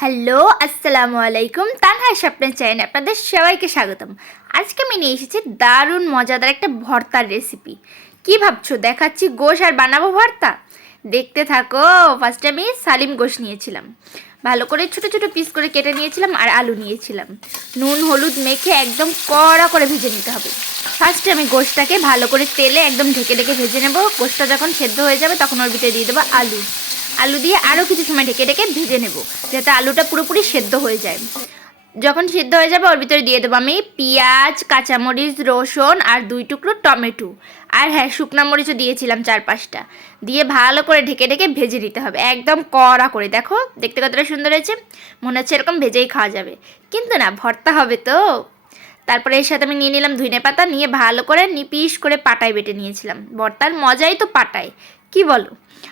Hello, আসসালামু আলাইকুম। তানহা স্বপ্নের চ্যানেলে আপনাদের সবাইকে স্বাগতম। আজকে আমি নিয়ে এসেছি দারুণ মজাদার একটা ভর্তার রেসিপি কি ভাবছ? দেখাচ্ছি গোশ আর বানাবো ভর্তা? দেখতে থাকো ফার্স্টে আমি সালিম গোশ নিয়েছিলাম। ভালো করে ছোট ছোট পিস করে কেটে নিয়েছিলাম আর আলু নিয়েছিলাম। নুন, হলুদ মেখে একদম কড়া করে ভেজে নিতে হবে। ফার্স্টে আমি গোশটাকে ভালো করে তেলে একদম ঢেকে ঢেকে ভেজে নেব। গোশটা যখন সেদ্ধ হয়ে যাবে তখন ওর ভিতরে দিয়ে দেবো আলু। আলু দিয়ে আরও কিছু সময় ঢেকে ঢেকে ভেজে নেব, যাতে আলুটা পুরোপুরি সেদ্ধ হয়ে যায়। যখন সিদ্ধ হয়ে যাবে, ওর ভিতরে দিয়ে দেবো আমি পেঁয়াজ, কাঁচামরিচ, রসুন আর দুই টুকরো টমেটো। আর হ্যাঁ শুকনো মরিচও দিয়েছিলাম চার পাঁচটা দিয়ে ভালো করে ঢেকে ঢেকে ভেজে নিতে হবে, একদম কড়া করে। দেখো, দেখতে কতটা সুন্দর হয়েছে। মনে হচ্ছে এরকম ভেজেই খাওয়া যাবে। কিন্তু না, ভর্তা হবে তো। তারপরে এর সাথে আমি নিয়ে নিলাম ধুইনে পাতা, নিয়ে ভালো করে নিপিস করে পাটায় বেটে নিয়েছিলাম। ভর্তার মজাই তো পাটায়, কি বলো?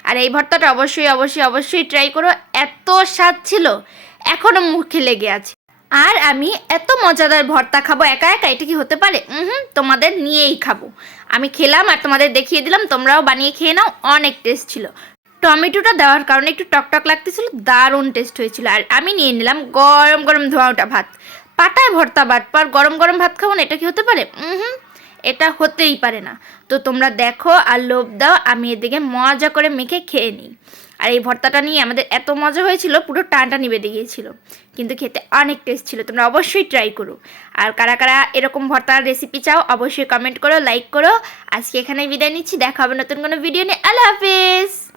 আর এই ভর্তাটা অবশ্যই অবশ্যই অবশ্যই ট্রাই করো, এত স্বাদ ছিল এখনও মুখে লেগে আছে। আর আমি এত মজাদার ভর্তা খাব একা একা, এটা কি হতে পারে? হুম, তোমাদের নিয়েই খাব। আমি খেলাম আর তোমাদের দেখিয়ে দিলাম, তোমরাও বানিয়ে খেয়ে নাও, অনেক টেস্ট ছিল। টমেটোটা দেওয়ার কারণে একটু টকটক লাগতেছিল, দারুণ টেস্ট হয়েছিল। আর আমি নিয়ে নিলাম গরম গরম ধোঁয়াটা ভাত। পাটায় ভর্তা বাট পর গরম গরম ভাত খাব না, এটা কি হতে পারে? হুম এটা হতেই পারে না। তো তোমরা দেখো আর লোভ দাও, আমি এদিকে মজা করে মেখে খেয়ে নিই। আর এই ভর্তাটা নিয়ে আমাদের এত মজা হয়েছিল, পুরো টানটা নিবেদে গিয়েছিল কিন্তু খেতে অনেক টেস্ট ছিল, তোমরা অবশ্যই ট্রাই করো। আর কারা কারা এরকম ভর্তার রেসিপি চাও, অবশ্যই কমেন্ট করো লাইক করো। আজকে এখানে বিদায় নিচ্ছি, দেখা হবে নতুন কোনো ভিডিও নিয়ে। আল্লাহ হাফিজ!